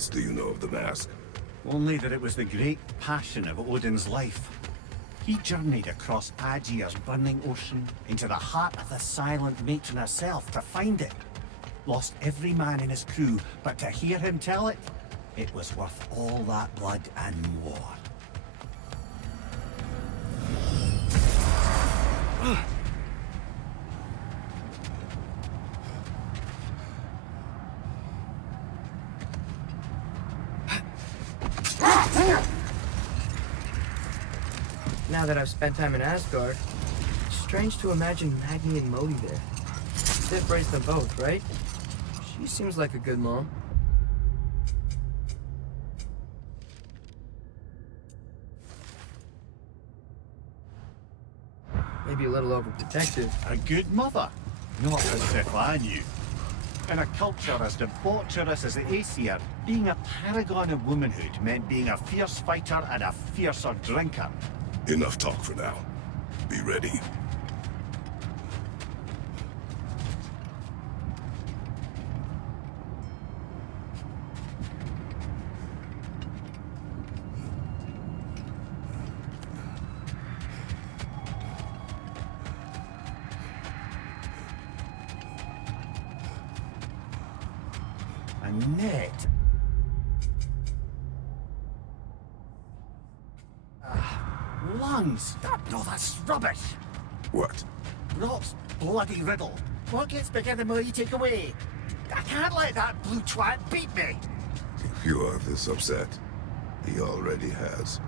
else do you know of the mask? Only that it was the great passion of Odin's life. He journeyed across Aegir's burning ocean into the heart of the silent matron herself to find it. Lost every man in his crew, but to hear him tell it, it was worth all that blood and more. Now that I've spent time in Asgard, it's strange to imagine Magni and Modi there. Sif raised them both, right? She seems like a good mom. Maybe a little overprotective. A good mother, not as Sif I knew. In a culture as debaucherous as the Aesir, being a paragon of womanhood meant being a fierce fighter and a fiercer drinker. Enough talk for now. Be ready. A net. Lungs! No, that's rubbish! What? Rock's bloody riddle. What gets bigger the more you take away? I can't let that blue twat beat me! If you are this upset, he already has.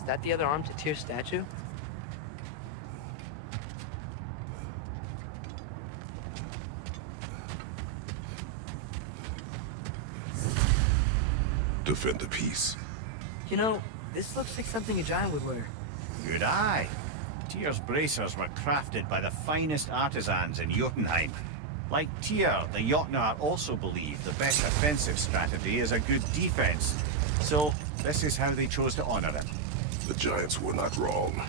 Is that the other arm to Tyr's statue? Defend the peace. You know, this looks like something a giant would wear. Good eye. Tyr's bracers were crafted by the finest artisans in Jotunheim. Like Tyr, the Jotnar also believe the best offensive strategy is a good defense. So, this is how they chose to honor him. The giants were not wrong.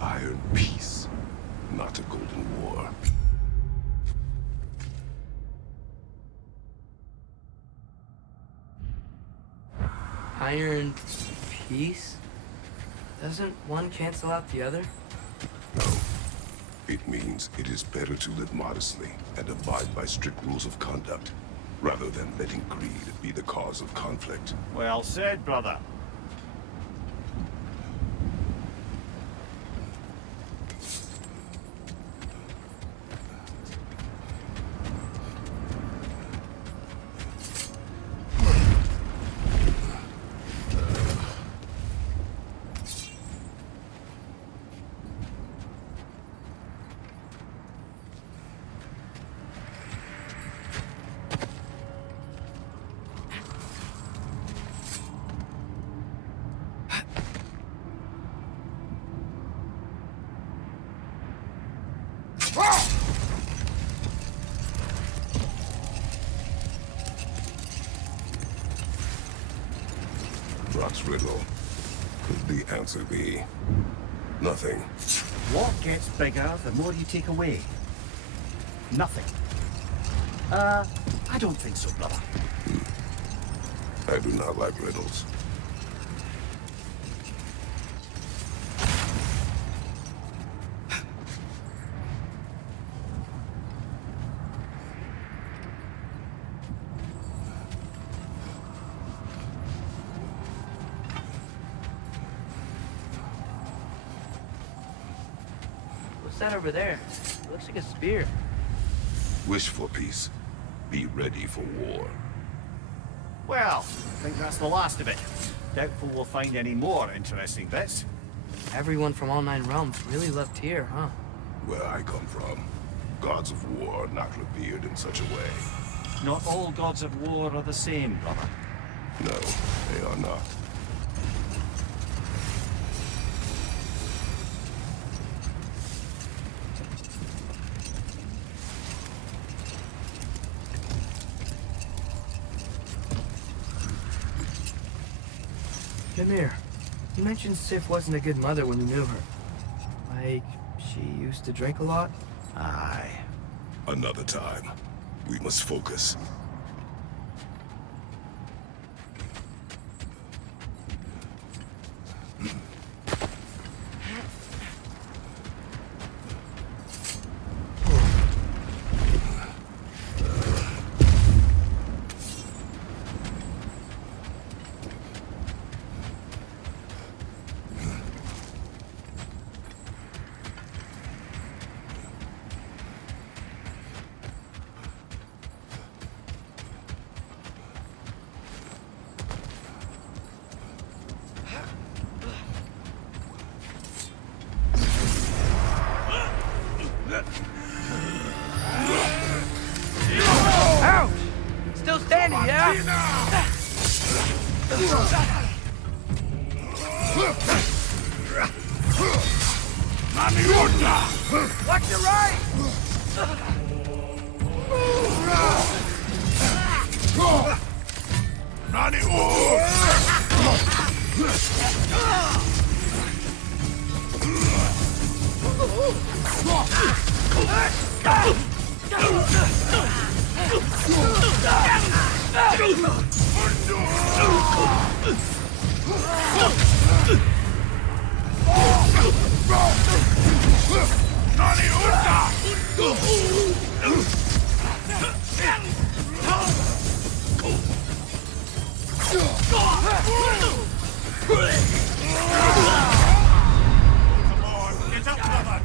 Iron Peace, not a Golden War. Iron Peace? Doesn't one cancel out the other? No. It means it is better to live modestly and abide by strict rules of conduct, rather than letting greed be the cause of conflict. Well said, brother. Rock's riddle. Could the answer be nothing? What gets bigger the more you take away? Nothing. I don't think so, brother. I do not like riddles. What's that over there? It looks like a spear. Wish for peace. Be ready for war. Well, I think that's the last of it. Doubtful we'll find any more interesting bits. Everyone from all 9 realms really loved Tyr, huh? Where I come from, gods of war are not revered in such a way. Not all gods of war are the same, brother. No, they are not. Mimir, you mentioned Sif wasn't a good mother when you knew her. Like, she used to drink a lot? Aye. Another time. We must focus. Ouch! Still standing, yeah? Watch your right! Get up, brother!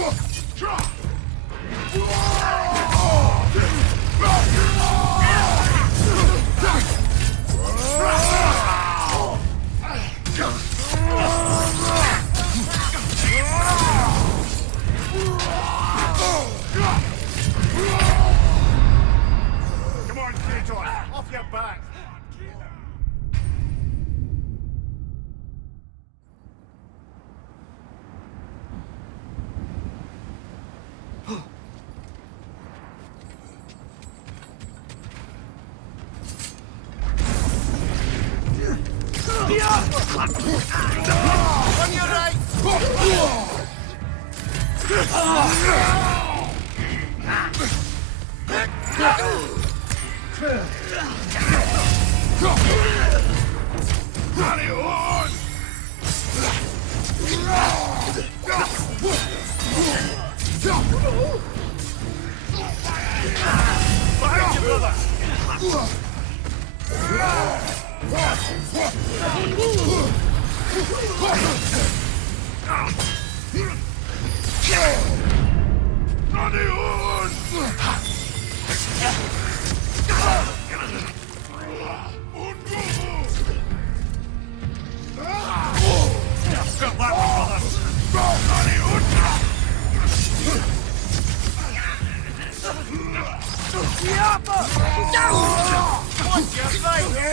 Come on, Kratos! Off your back! On your right! Behind you, brother! Got that one, brother! What's your face?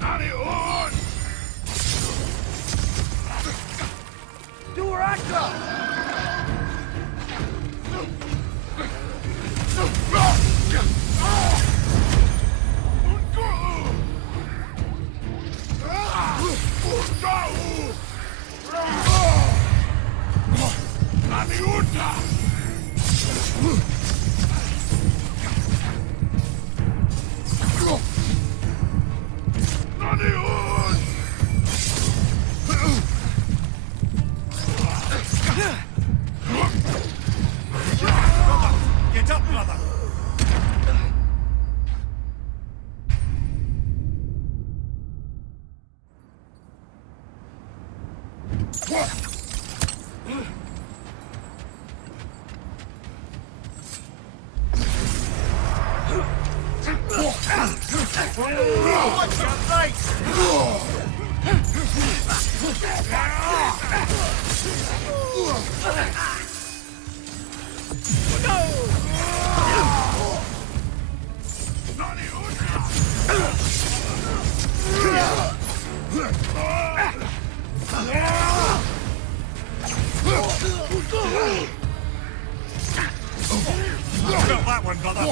Got him! Do where I go! Get up, brother! What's your face? Got that one, brother!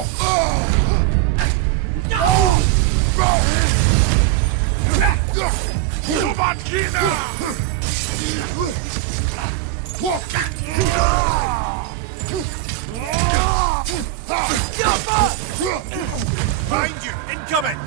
Behind you! Incoming!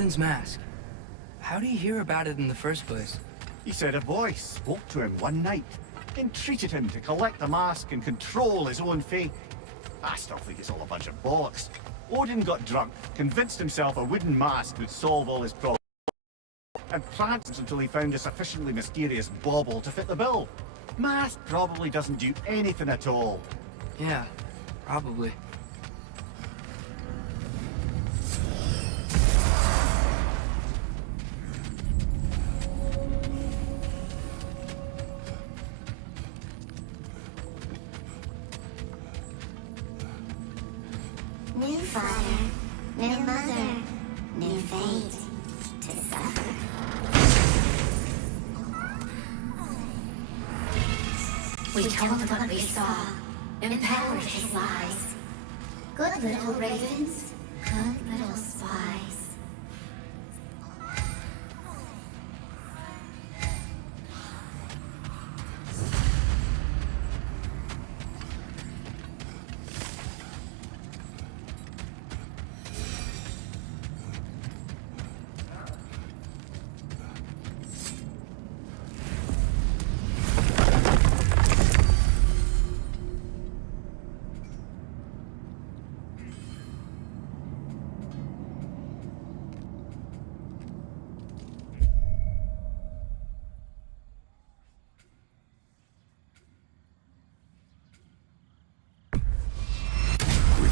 Odin's mask. How do you hear about it in the first place? He said a voice spoke to him one night, entreated him to collect the mask and control his own fate. I still think it's all a bunch of bollocks. Odin got drunk, convinced himself a wooden mask would solve all his problems, and pranced until he found a sufficiently mysterious bauble to fit the bill. Mask probably doesn't do anything at all. Yeah, probably. New father, new mother, new fate to suffer. We told what we saw, empowered his lies. Good little ravens, good little spies.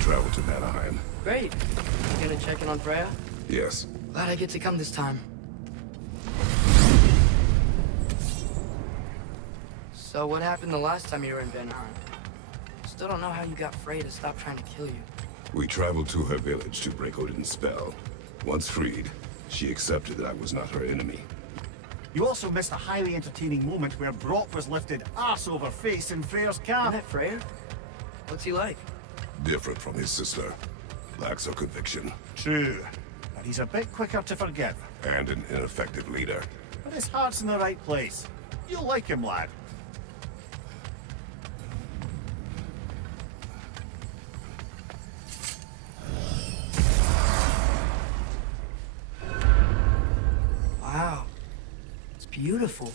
Travel to Vanaheim. Great. You gonna check in on Freya? Yes. Glad I get to come this time. So what happened the last time you were in Vanaheim? Still don't know how you got Freya to stop trying to kill you. We traveled to her village to break Odin's spell. Once freed, she accepted that I was not her enemy. You also missed a highly entertaining moment where Brock was lifted arse over face in Freyr's camp. Isn't that Freya? What's he like? Different from his sister. Lacks a conviction. True, but he's a bit quicker to forgive. And an ineffective leader. But his heart's in the right place. You'll like him, lad. Wow. It's beautiful.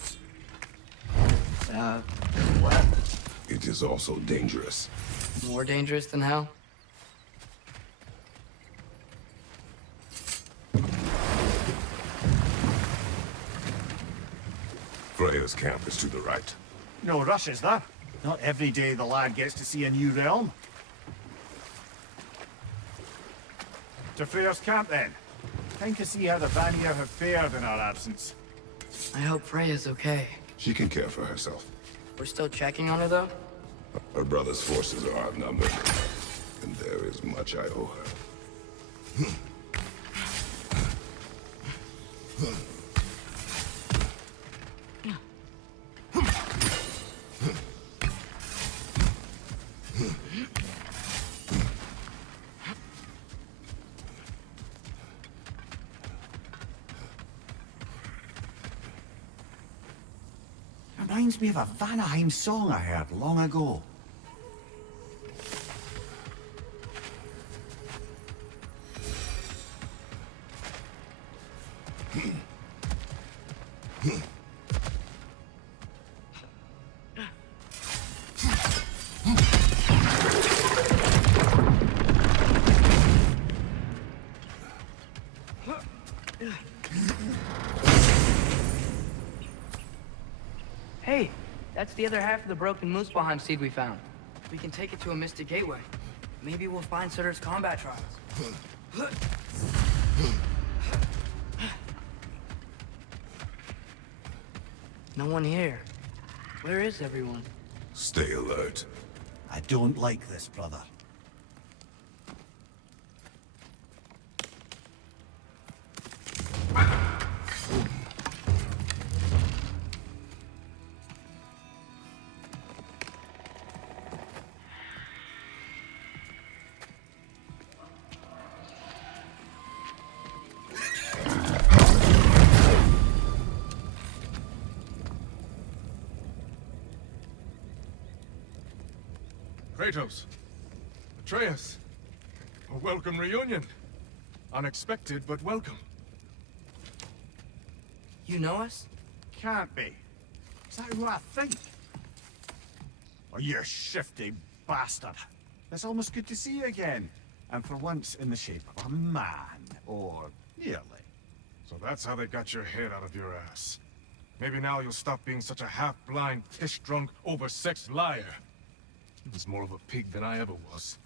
What? It is also dangerous. More dangerous than hell? Freya's camp is to the right. No rush, is there? Not every day the lad gets to see a new realm. To Freyr's camp, then. Time to see how the Vanir have fared in our absence. I hope Freya's okay. She can care for herself. We're still checking on her, though? Her brother's forces are outnumbered, and there is much I owe her. Reminds me of a Vanaheim song I heard long ago. Hey, that's the other half of the broken Muspelheim seed we found. We can take it to a Mystic Gateway. Maybe we'll find Surtur's combat trials. No one here. Where is everyone? Stay alert. I don't like this, brother. Kratos, Atreus, a welcome reunion. Unexpected, but welcome. You know us? Can't be. Is that who I think? Oh, you shifty bastard. It's almost good to see you again. And for once in the shape of a man, or nearly. So that's how they got your head out of your ass. Maybe now you'll stop being such a half-blind, piss-drunk, oversexed liar. He was more of a pig than I ever was.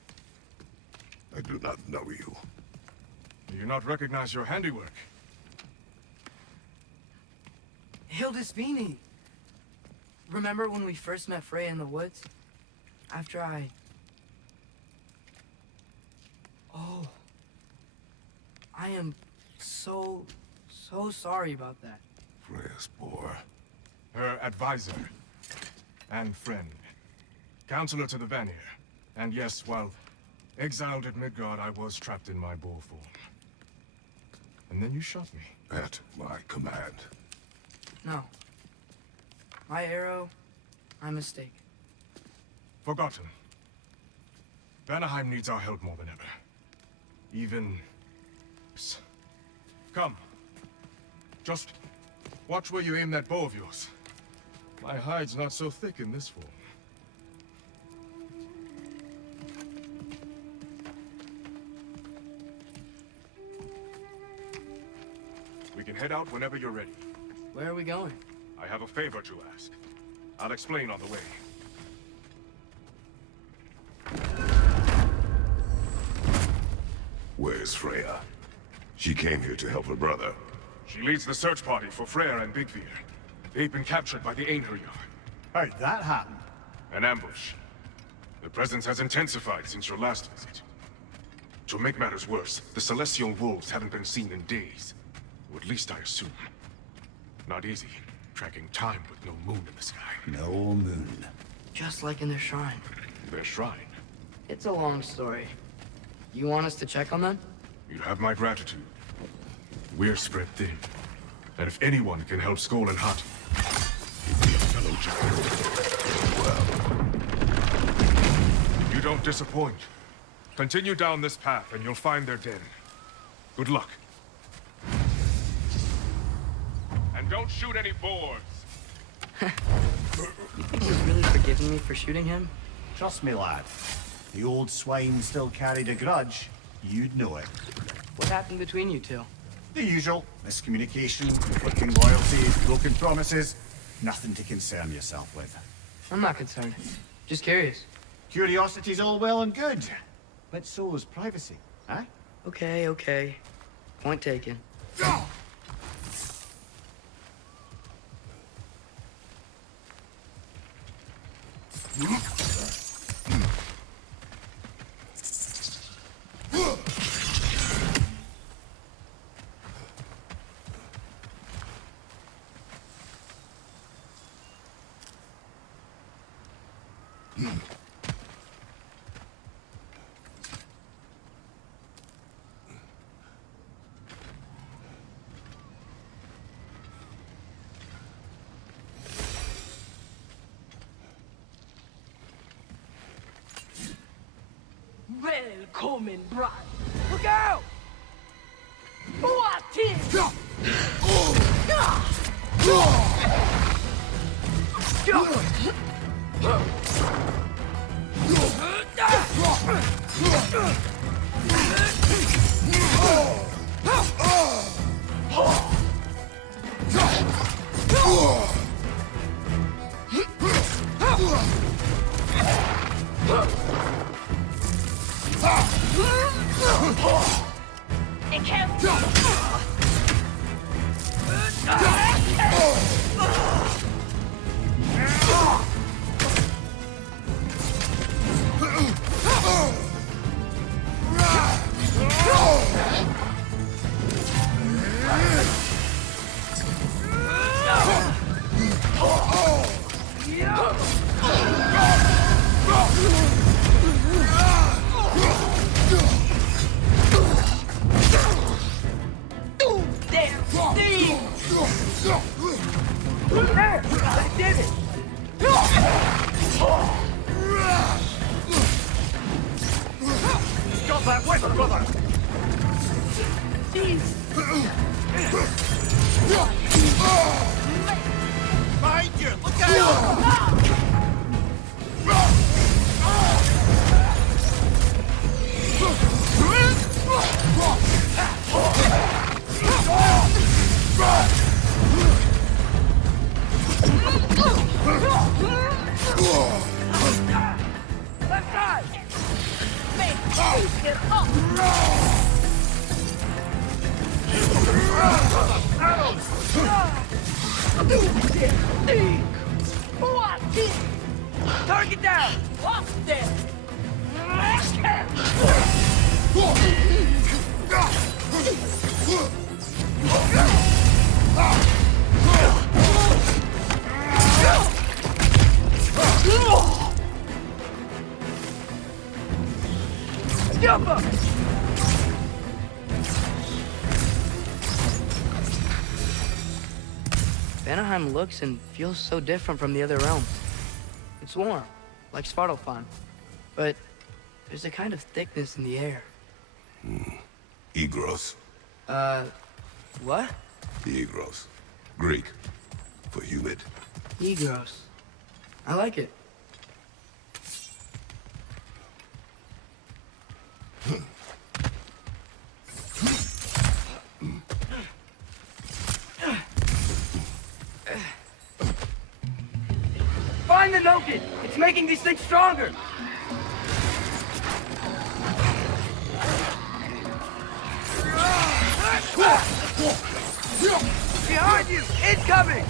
I do not know you. Do you not recognize your handiwork? Hildisvini! Remember when we first met Freya in the woods? After I... Oh. I am so sorry about that. Freya's boar. Her advisor. And friend. Counselor to the Vanir. And yes, while exiled at Midgard, I was trapped in my boar form. And then you shot me. At my command. No. My arrow, my mistake. Forgotten. Vanaheim needs our help more than ever. Even... Come. Just watch where you aim that bow of yours. My hide's not so thick in this form. We can head out whenever you're ready. Where are we going? I have a favor to ask. I'll explain on the way. Where's Freya? She came here to help her brother. She leads the search party for Freyr and Bigvir. They've been captured by the Einherjar. How'd that happen? An ambush. The presence has intensified since your last visit. To make matters worse, the Celestial Wolves haven't been seen in days. Or at least I assume. Not easy, tracking time with no moon in the sky. No moon. Just like in their shrine. Their shrine. It's a long story. You want us to check on them? You have my gratitude. We're spread thin. And if anyone can help Skoll and Hati, Give me a fellow giant. well. You don't disappoint. Continue down this path and you'll find their den. Good luck. And don't shoot any boars! You think he's really forgiven me for shooting him? Trust me, lad. The old swine still carried a grudge. You'd know it. What happened between you two? The usual. Miscommunication, conflicting loyalties, broken promises. Nothing to concern yourself with. I'm not concerned. Just curious. Curiosity's all well and good. But so is privacy, eh? Okay, okay. Point taken. Välkommen, brad! Look out! What is? Behind you! Look out! Left side! Get up! Target down! Off there! Jump up! Vanaheim looks and feels so different from the other realms. It's warm, like Svartalfheim, but there's a kind of thickness in the air. Egros. What? The Egros. Greek. For humid. Egros. I like it. Find the Noken! It's making these things stronger! Behind you! Incoming!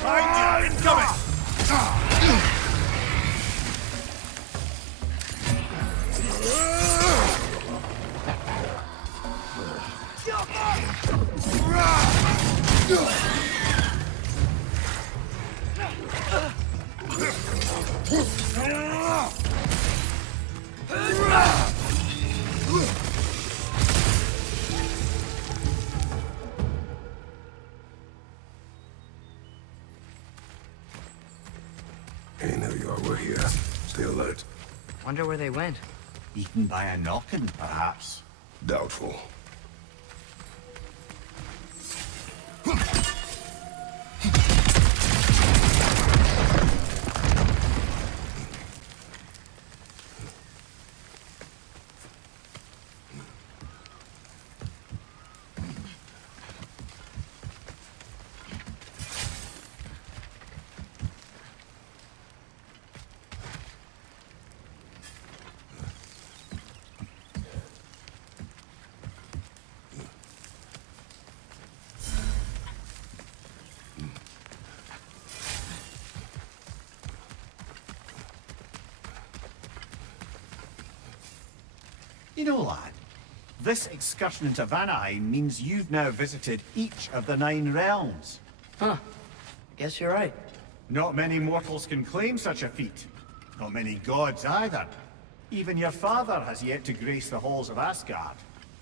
Behind you! Incoming! Hey, now you are. We're here. Stay alert. Wonder where they went. Eaten by a knockin', perhaps. Doubtful. You know, lad, this excursion into Vanaheim means you've now visited each of the 9 realms. Huh. Guess you're right. Not many mortals can claim such a feat. Not many gods either. Even your father has yet to grace the halls of Asgard.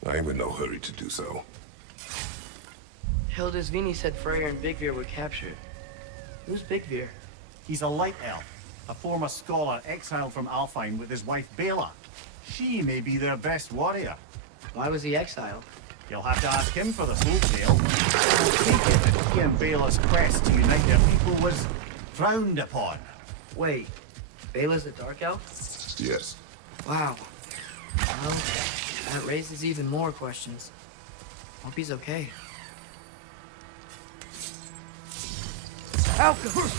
I am in no hurry to do so. Hildisvini said Freyr and Bigvir were captured. Who's Bigvir? He's a light elf, a former scholar exiled from Alfheim with his wife Bela. She may be their best warrior. Why was he exiled? You'll have to ask him for the full tale. I take it that he and Bela's quest to unite their people was frowned upon. Wait, Bela's a dark elf? Yes. Wow. Well, that raises even more questions. Hope he's okay. Alchemy!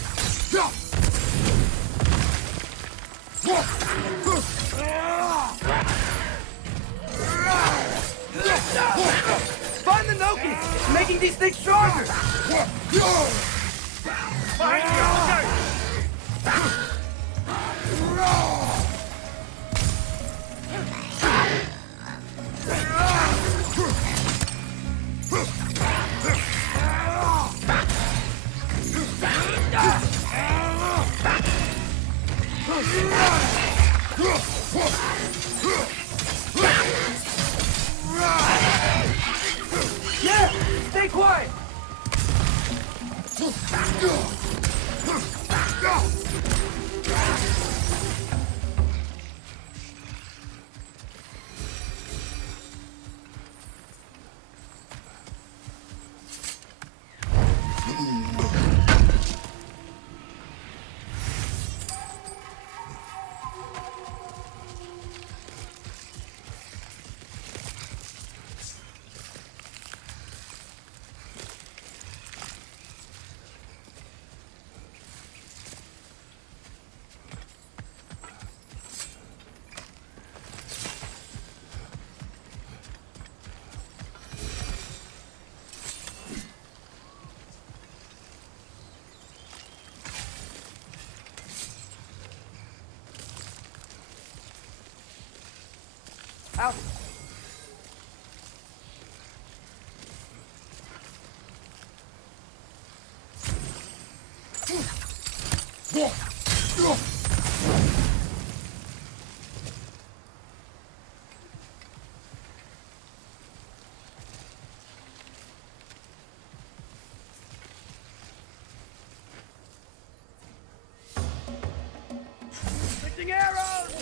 Find the Noken! It's making these things stronger! Behind you! Look out! Ugh! Out. Fixing arrows!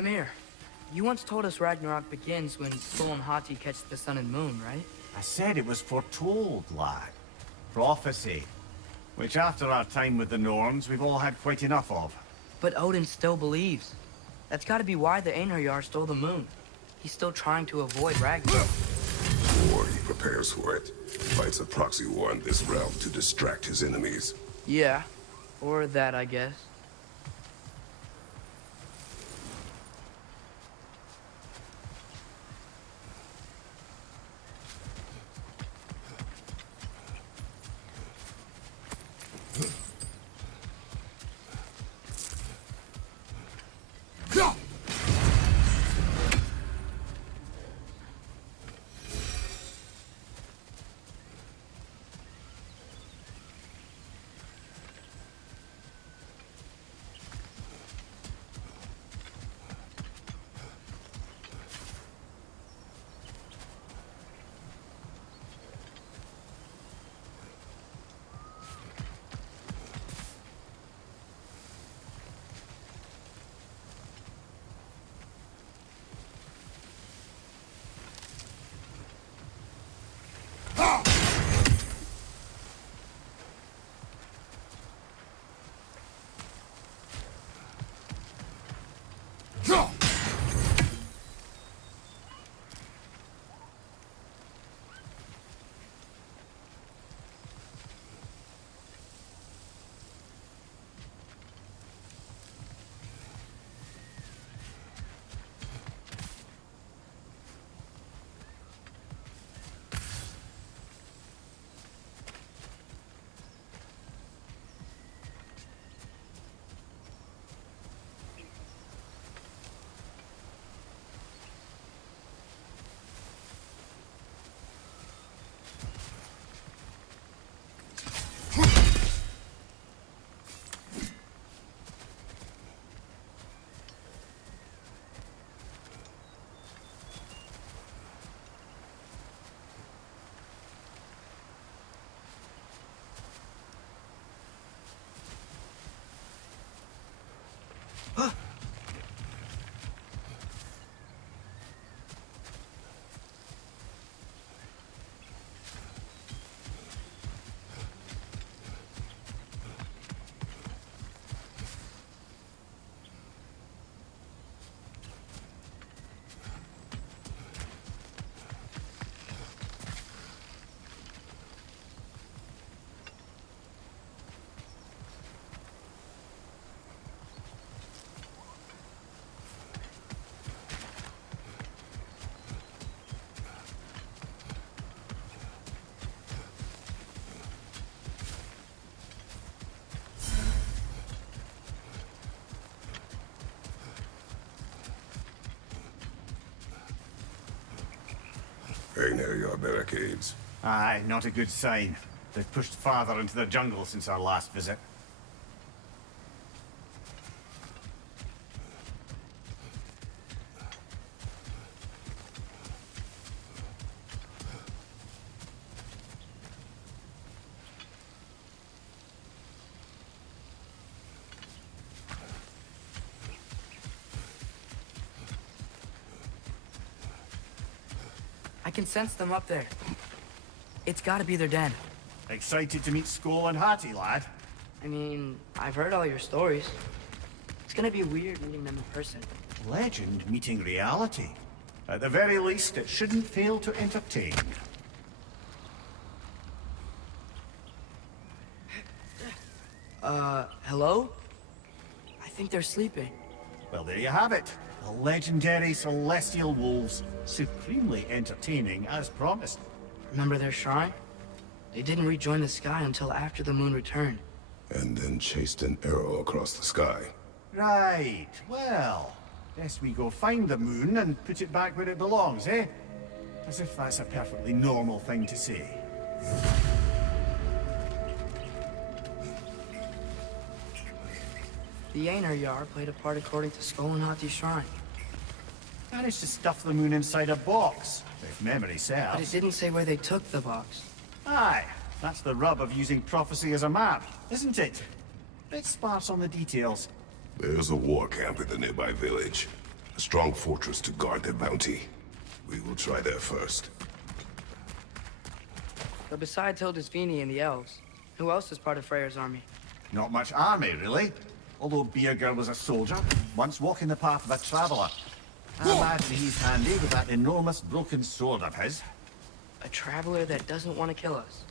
Amir, you once told us Ragnarok begins when Sol and Hati catch the sun and moon, right? I said it was foretold, lad. Prophecy. Which after our time with the Norns, we've all had quite enough of. But Odin still believes. That's gotta be why the Einherjar stole the moon. He's still trying to avoid Ragnarok. Or he prepares for it. Fights a proxy war in this realm to distract his enemies. Yeah, or that, I guess. Hey, near your barricades. Aye, not a good sign. They've pushed farther into the jungle since our last visit. I can sense them up there. It's gotta be their den. Excited to meet Skull and Hattie, lad? I mean, I've heard all your stories. It's gonna be weird meeting them in person. Legend meeting reality. At the very least, it shouldn't fail to entertain. Hello? I think they're sleeping. Well, there you have it. The legendary celestial wolves. Supremely entertaining, as promised. Remember their shrine? They didn't rejoin the sky until after the moon returned. And then chased an arrow across the sky. Right. Well, guess we go find the moon and put it back where it belongs, eh? As if that's a perfectly normal thing to say. The Yar played a part according to Skull and Hati's shrine. Managed to stuff the moon inside a box, if memory But it serves. didn't say where they took the box. Aye, that's the rub of using prophecy as a map, isn't it? Bit sparse on the details. There's a war camp in the nearby village. A strong fortress to guard their bounty. We will try there first. But besides Hildisvini and the elves, who else is part of Freyr's army? Not much army, really. Although Birger was a soldier, once walking the path of a traveller. I imagine he's handy with that enormous broken sword of his. A traveler that doesn't want to kill us.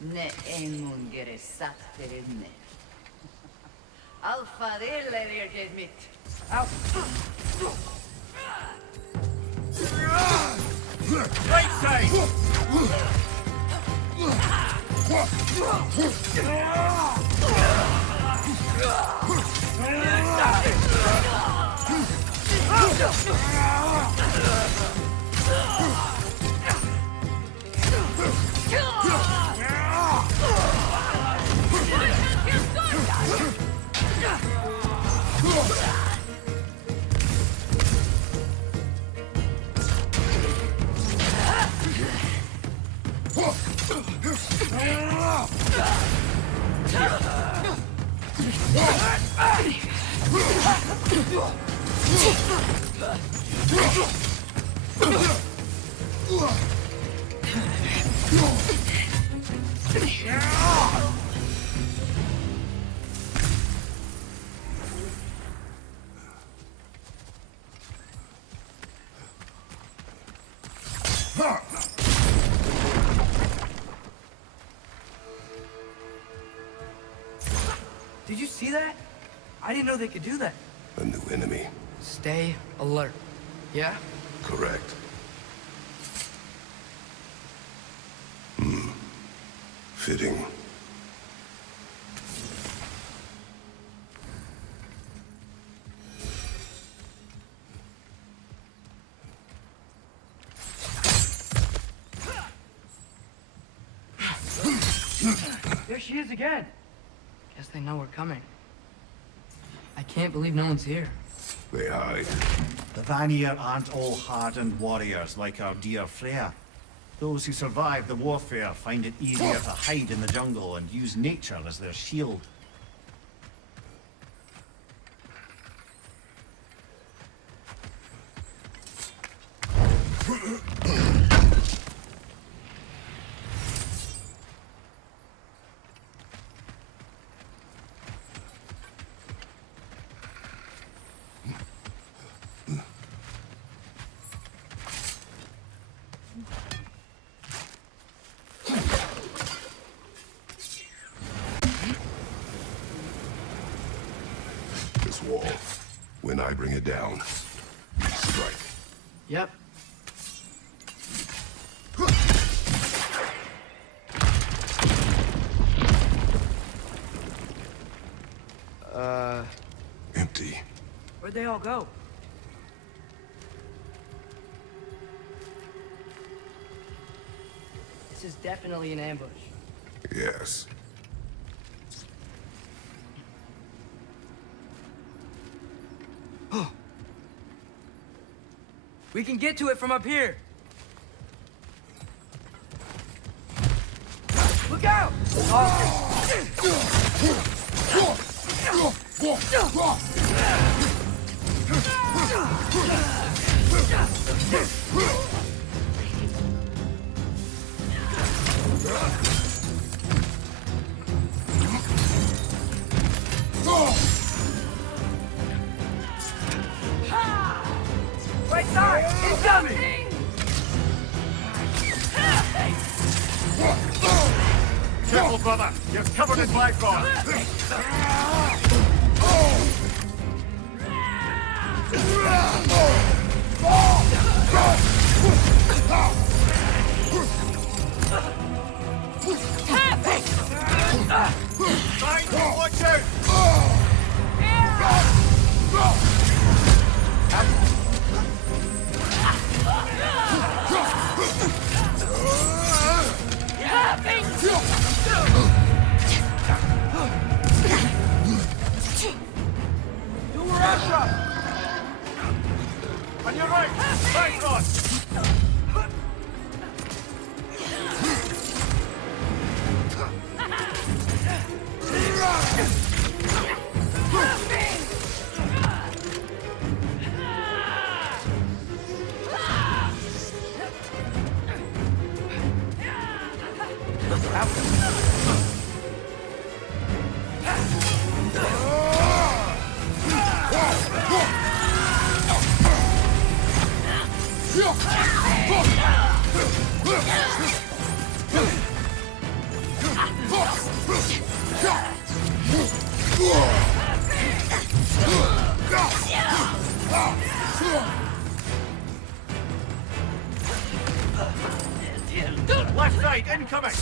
Ne engun gere satterin. Alfa diller er mitt. Ow! Right side! Did you see that? I didn't know they could do that. A new enemy. Stay alert. Yeah? Correct. Fitting. There she is again. Guess they know we're coming. I can't believe no one's here. They hide. The Vanir aren't all hardened warriors like our dear Freya. Those who survive the warfare find it easier to hide in the jungle and use nature as their shield. wall. When I bring it down, you strike. Yep. Empty. Where'd they all go? This is definitely an ambush. Yes. We can get to it from up here. Look out! Right side! Incoming! Careful, brother! You're covered in Bifrost! Fine, watch out! Do Russia! On your right! Bifrost! Left side, incoming!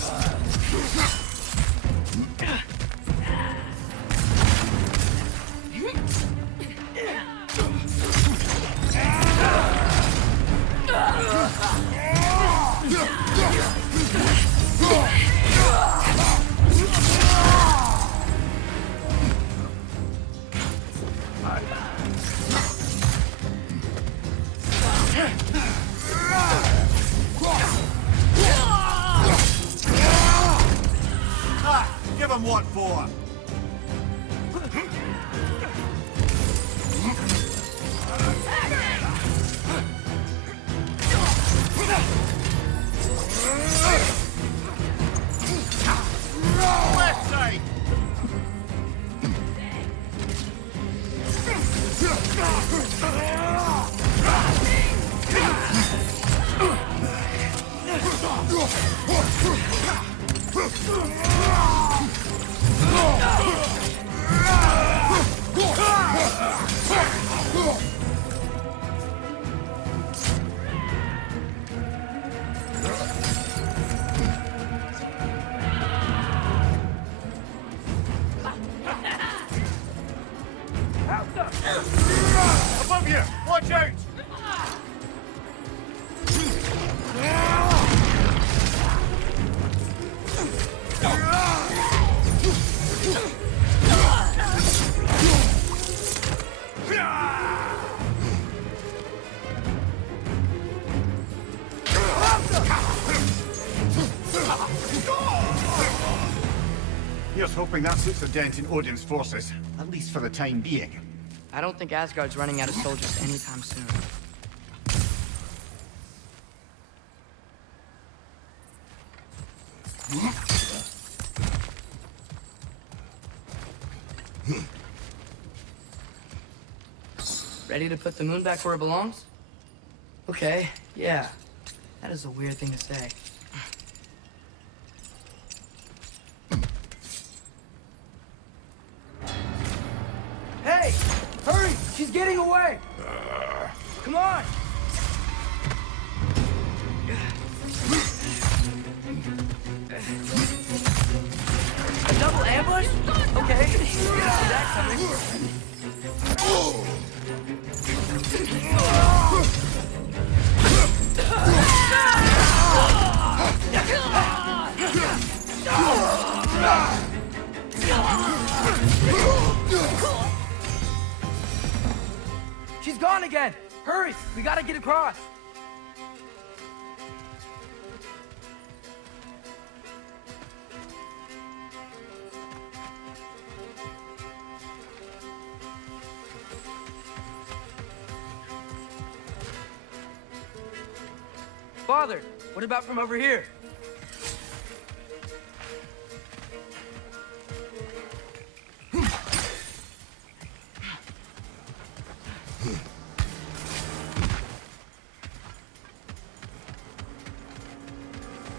Give him what for? Left side! Above you! Watch out! Here's hoping that puts a dent in Odin's forces, at least for the time being. I don't think Asgard's running out of soldiers anytime soon. Ready to put the moon back where it belongs? Okay, yeah. That is a weird thing to say. Hey! She's getting away! Come on! A double ambush? Okay. Didn't see that coming. She's gone again! Hurry! We gotta get across! Father, what about from over here?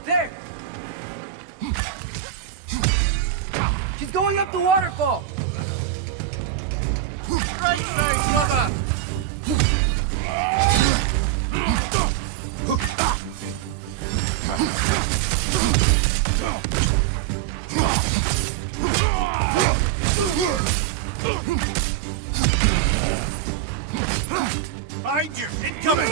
There! She's going up the waterfall! Right side, brother! Behind you! Incoming!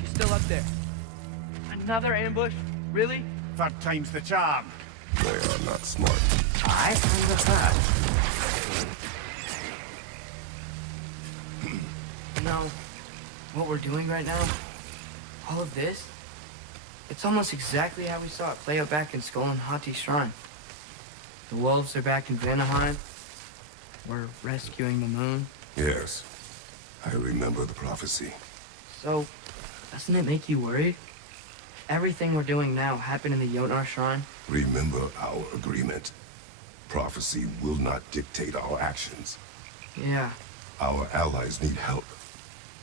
She's still up there. Another ambush? Really? Third time's the charm. They are not smart. I am the third. You know, what we're doing right now, all of this, it's almost exactly how we saw it play out back in Skull and Hati's shrine. The wolves are back in Vanaheim. We're rescuing the moon. Yes, I remember the prophecy. So, doesn't it make you worried? Everything we're doing now happened in the Jotnar shrine. Remember our agreement. Prophecy will not dictate our actions. Yeah, Our allies need help.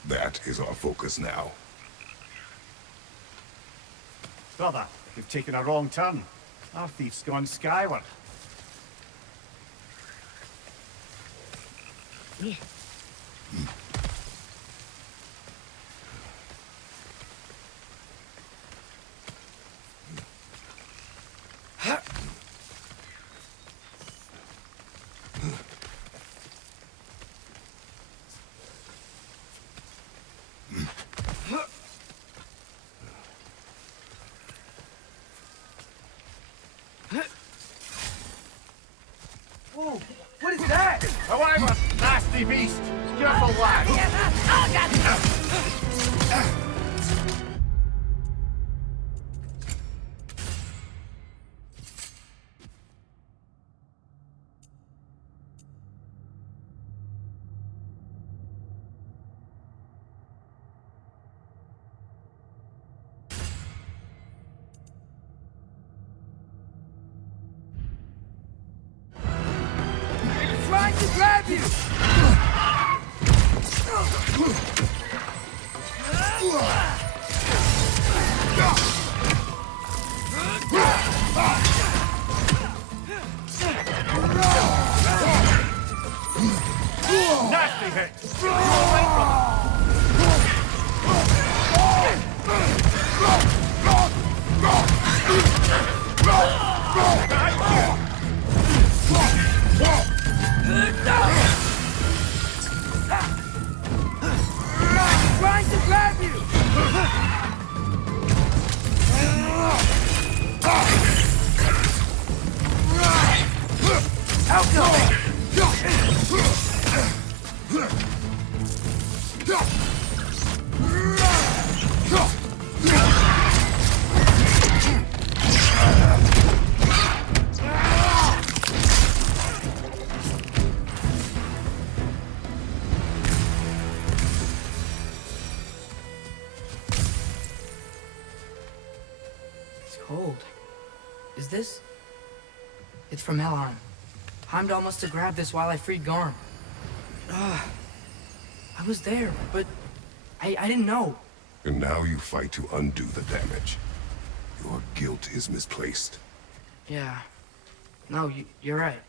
That is our focus now. Brother, you've taken a wrong turn. Our thief's gone skyward. Whoa! What is that? However, nasty beast! Careful, lad! It's trying to grab you! Nasty hit! You're away from it! Trying to grab you! Outcome! it's cold. Is this? It's from Helheim. Heimdall must have grabbed this while I freed Garm. I was there, but I didn't know. And now you fight to undo the damage. Your guilt is misplaced. Yeah, No, you're right.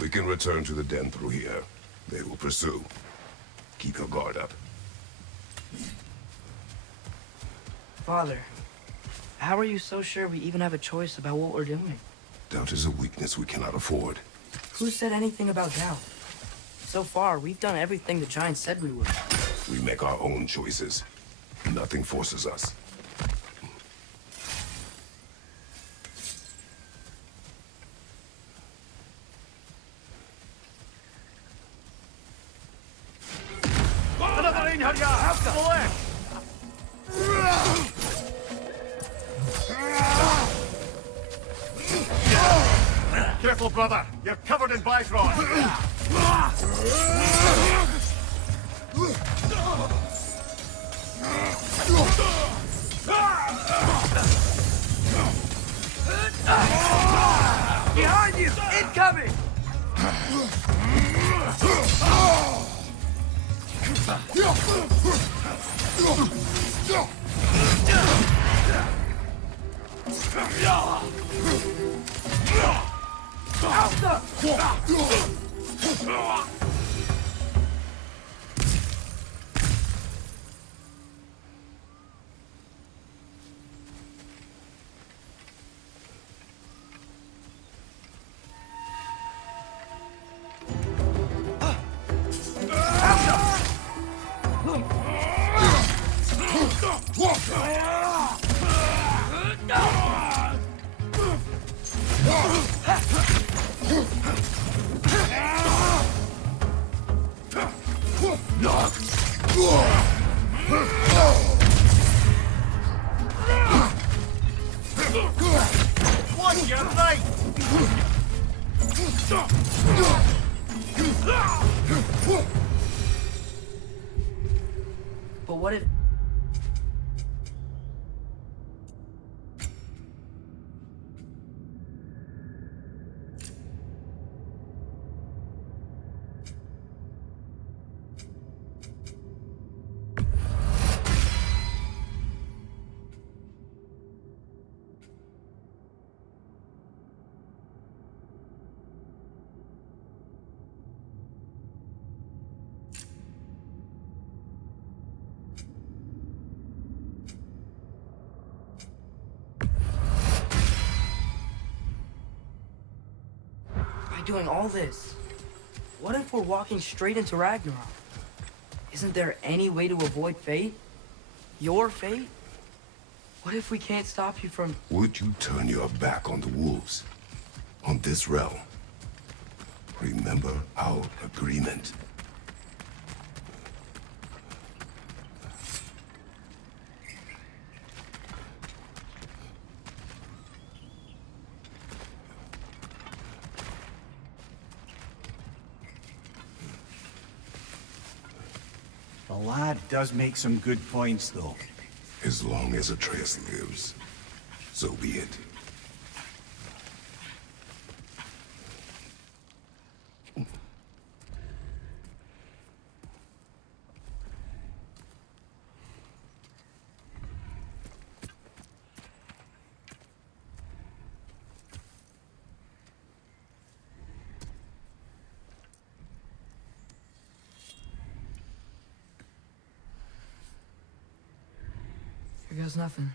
We can return to the den through here. They will pursue. Keep your guard up. Father, how are you so sure we even have a choice about what we're doing? Doubt is a weakness we cannot afford. Who said anything about doubt? So far, we've done everything the Giants said we would. We make our own choices. Nothing forces us. Another Reinhardt, yeah! To the left! Careful, brother. You're covered in Bifrost. Behind you! Incoming! Watch your right! But what if... By doing all this, what if we're walking straight into Ragnarok? Isn't there any way to avoid fate? Your fate? What if we can't stop you from... Would you turn your back on the wolves? On this realm? Remember our agreement. The lad does make some good points, though. As long as Atreus lives, so be it. Here goes nothing.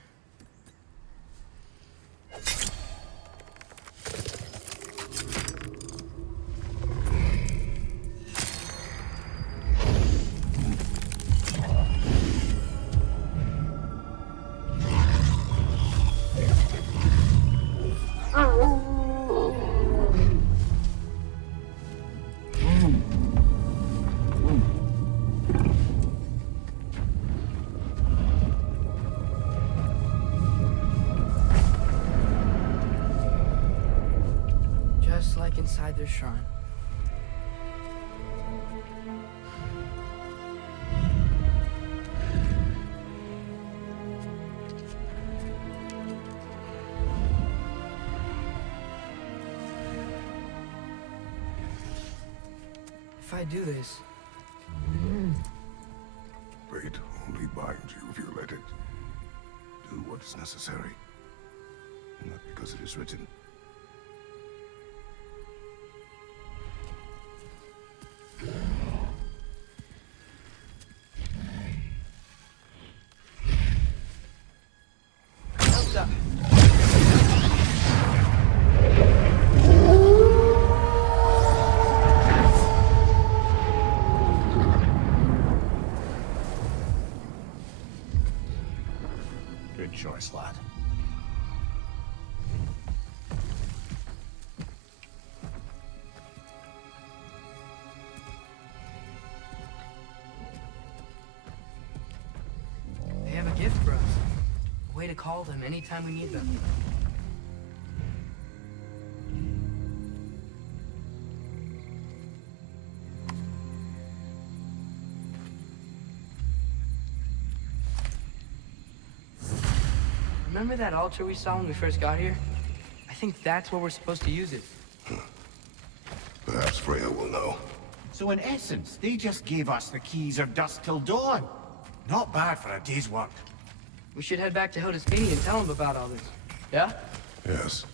Just like inside their shrine. If I do this, Fate only binds you if you let it. Do what is necessary. not because it is written. Elsa! Good choice, lad. They have a gift for us. A way to call them anytime we need them. Remember that altar we saw when we first got here? I think that's where we're supposed to use it. Perhaps Freya will know. So in essence, they just gave us the keys of dusk till dawn. Not bad for a day's work. We should head back to Hildesfield and tell them about all this. Yeah? Yes.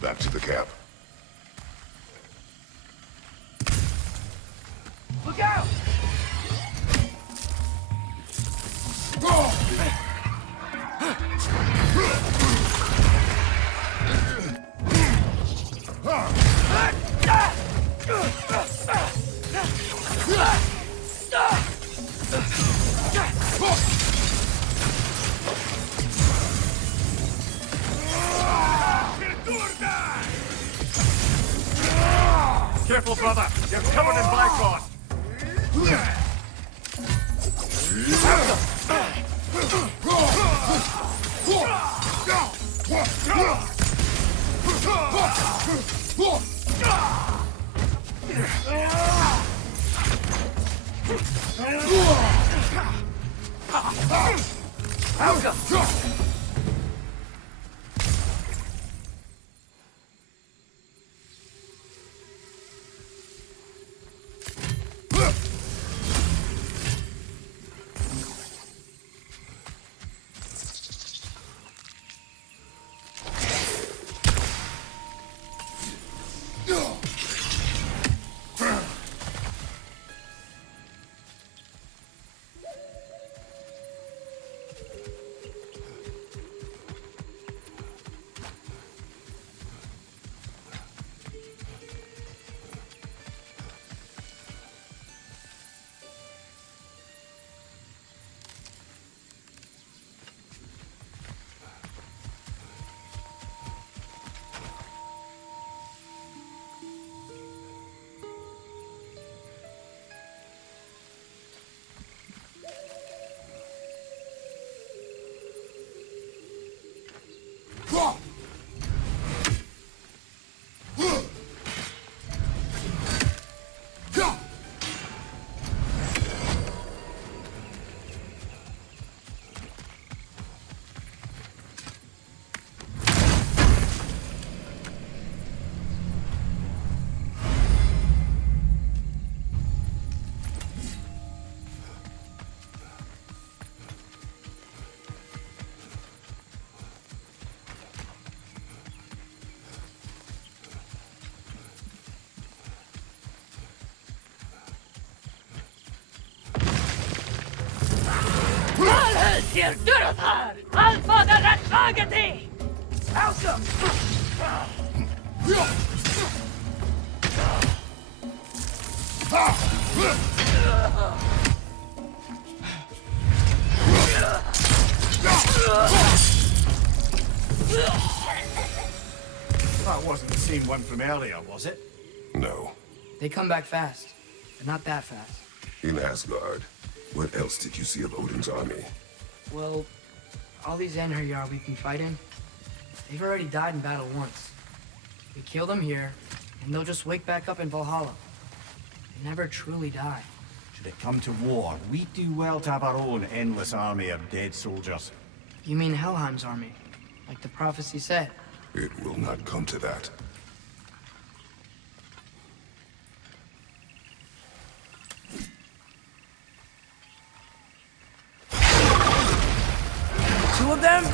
Back to the camp. Look out! Careful, brother! You're covered in Blackthorn! Hér Durðar! Allfather at Sagati! Elsa! That wasn't the same one from earlier, was it? No. They come back fast, but not that fast. In Asgard, what else did you see of Odin's army? Well, all these Einherjar we've been fighting, they've already died in battle once. We kill them here, and they'll just wake back up in Valhalla. They never truly die. Should it come to war, we do well to have our own endless army of dead soldiers. You mean Helheim's army, like the prophecy said? It will not come to that. Two of them?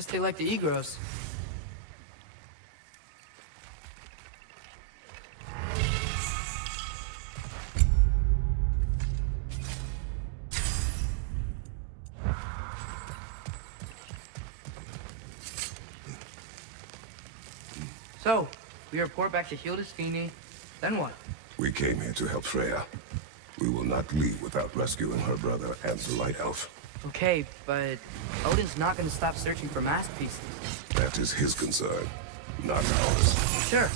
Guess they like the Egros. So, we report back to Hildesfini, then what? We came here to help Freya. We will not leave without rescuing her brother and the Light Elf. Okay, but Odin's not gonna stop searching for masterpieces. That is his concern, not ours. Sure,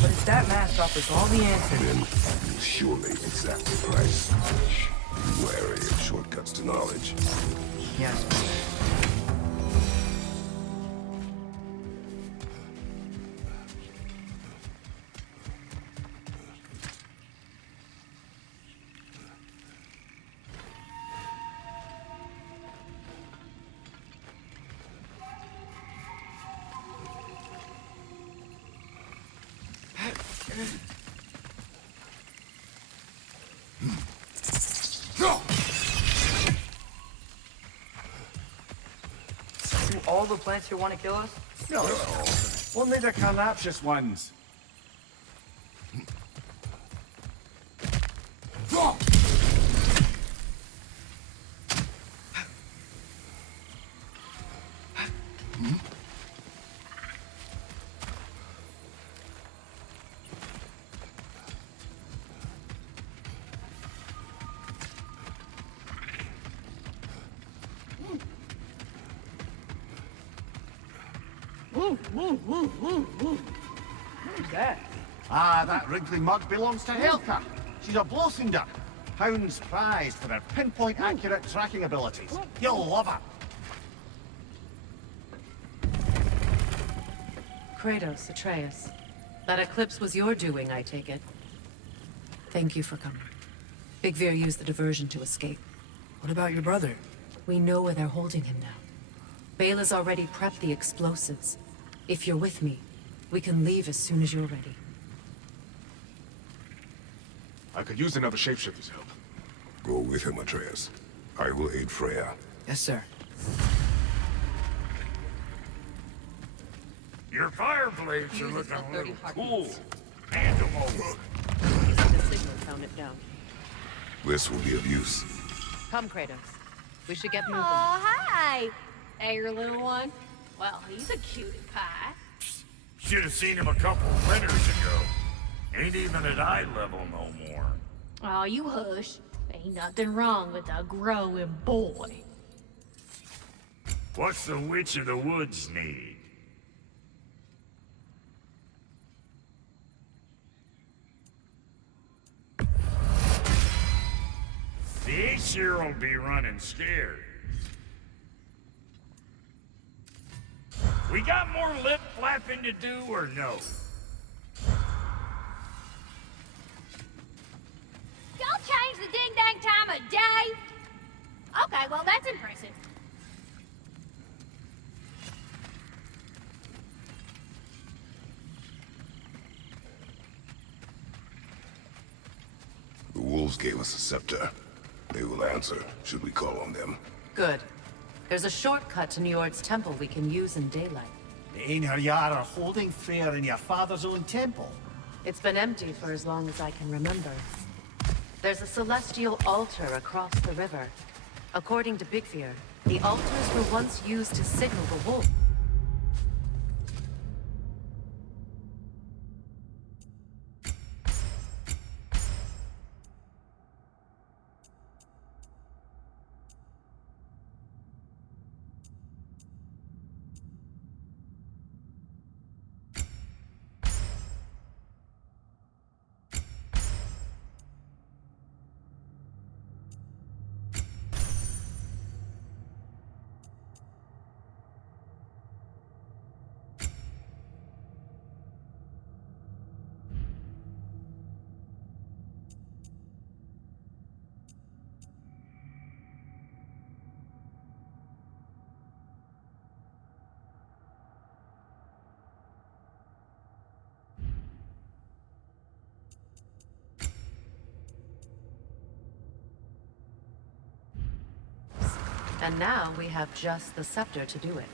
but if that mask offers all the answers... Then you'll surely exact the price. Be wary of shortcuts to knowledge. Yes. Do all the plants here want to kill us? No, only the carnivorous ones. Who's that? Ah, that wrinkly mug belongs to Helka. She's a Blosinder. Hound's prized for her pinpoint accurate tracking abilities. You'll love her. Kratos, Atreus. That eclipse was your doing, I take it. Thank you for coming. Big Veer used the diversion to escape. What about your brother? We know where they're holding him now. Bela's already prepped the explosives. If you're with me, we can leave as soon as you're ready. I could use another shapeshifter's help. Go with him, Atreus. I will aid Freya. Yes, sir. Your fire blades are looking a little cool. heartbeats. Hand them over. Using the signal, count it down. This will be of use. Come, Kratos. We should get moving. Oh, hi! Hey, your little one. Well, he's a cutie pie. Should have seen him a couple winters ago. Ain't even at eye level no more. Oh, you hush. Ain't nothing wrong with a growing boy. What's the Witch of the Woods need? Cere'll be running scared. We got more lip flapping to do or no? Y'all change the ding-dang time of day? Okay, well, that's impressive. The wolves gave us a scepter. They will answer, should we call on them. Good. There's a shortcut to Njord's temple we can use in daylight. The Einherjar are holding fair in your father's own temple. It's been empty for as long as I can remember. There's a celestial altar across the river. According to Bigfir, the altars were once used to signal the wolf. And now we have just the scepter to do it.